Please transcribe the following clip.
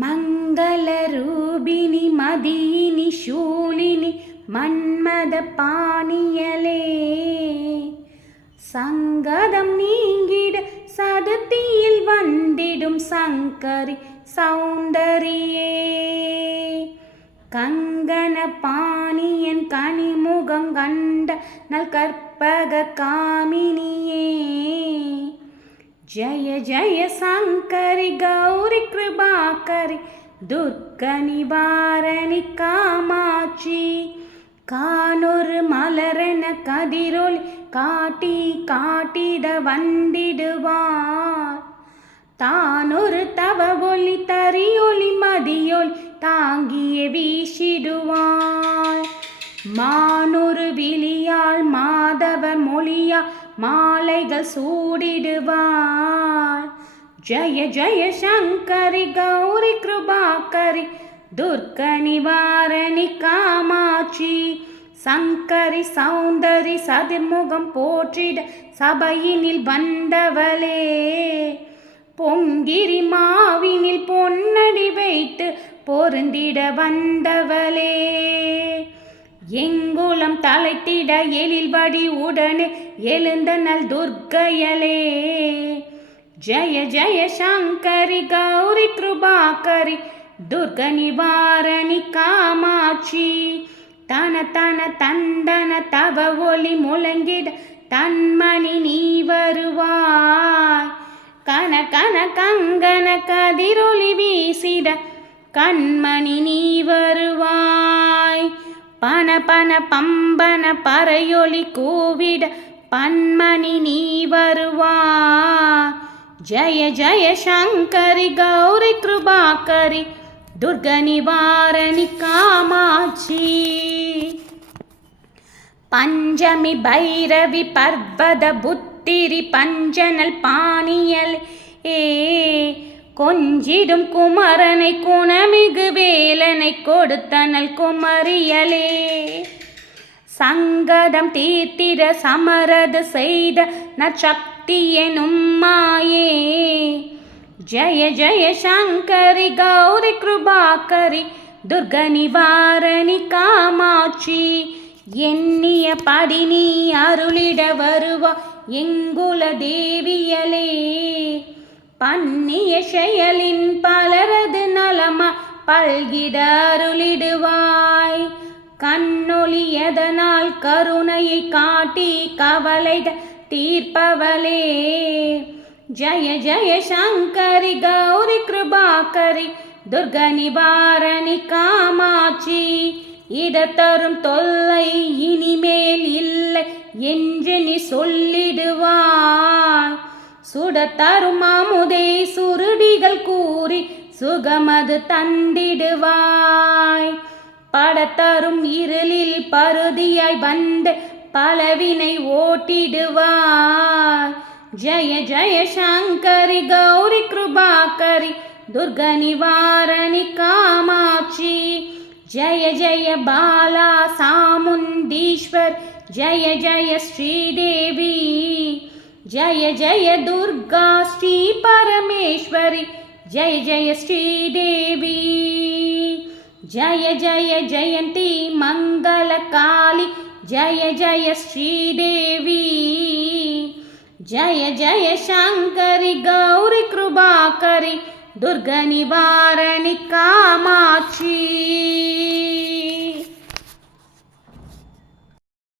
மங்களரூபிணி மதியினி சூலினி மன்மத பாணியலே. சங்கதம் நீங்கிட சதுத்தியில் வந்திடும் சங்கரி சௌந்தரியே. கங்கன பாணியன் கனிமுகம் கண்ட நல் கற்பக காமினியே. ஜய ஜய சங்கரி கௌரி கிருபாகரி துர்க்க நிவாரணி காமாட்சி. காணொரு மலரென கதிரொளி காட்டி காட்டிட வந்திடுவார். தானொரு தவ ஒளி தறியொளி மதியொளி தாங்கிய வீசிடுவார். மா மாதவர் மொழியா மாலைகள் சூடிடுவாள் ஜய ஜய சங்கரி கௌரி கிருபாகரி துர்க்க நிவாரணி காமாட்சி. சங்கரி சௌந்தரி சதிர்முகம் போற்றிட சபையினில் வந்தவளே. பொங்கிரி மாவினில் பொன்னடி வைத்து பொருந்திட வந்தவளே. எங்கோலம் தலைத்திட எழில் வடி உடனே எழுந்த நல் துர்கயலே ஜய ஜய சங்கரி கௌரி கிருபாகரி துர்க நிவாரணி காமாட்சி. தன தன தந்தன தவ ஒளி முழங்கிட தன்மணி நீ வருவாய். கன கன கங்கன கதிரொளி வீசிட கண்மணி நீ வருவாய். பன பன பம்பன பறையொலி கூவிட பன்மணி நீ வருவா. ஜய ஜய சங்கரி கௌரி கிருபாகரி துர்க நிவாரணி காமாட்சி. பஞ்சமி பைரவி பர்வத புத்திரி பஞ்சனல் பாணியல். ஏ கொஞ்சிடும் குமரனை குணமிகு வேலனை கொடுத்தனல் குமரியலே. சங்கடம் தீர்த்திட சமரது செய்த நச்சக்தி எனும் மாயே. ஜய ஜய சங்கரி கௌரி கிருபாகரி துர்க நிவாரணி காமாட்சி எண்ணிய படி நீ அருளிட வருவா எங்குல தேவியலே. பன்னிய செயலின் பலரது நலமா பல்கிட அருளிடுவாய் கருணையை காட்டி கவலைக தீர்ப்பவளே. ஜய ஜய சங்கரி கௌரி கிருபாகரி துர்க நிவாரணி காமாட்சி. இட தரும் தொல்லை இனிமேல் இல்லை என்று நீ சொல்லிடுவாய். சுடத்தரும் தரும் சுருடிகள் கூறி சுகமது தந்திடுவாய். படத்தரும் இருளில் பருதியாய் வந்து பலவினை ஓட்டிடுவாய். ஜய ஜய சங்கரி கௌரி கிருபாகரி துர்க நிவாரணி காமாட்சி. ஜய ஜய பாலா சாமுண்டீஸ்வர். ஜய ஜய ஸ்ரீதேவி. ஜய ஜய துர்கா ஸ்ரீ பரமேஸ்வரி ஜய ஜய ஸ்ரீதேவி ஜய ஜய ஜெயந்தி மங்கள காளி ஜய ஜய ஸ்ரீதேவி ஜய ஜய சங்கரி கௌரி கிருபாகரி துர்க நிவாரணி கா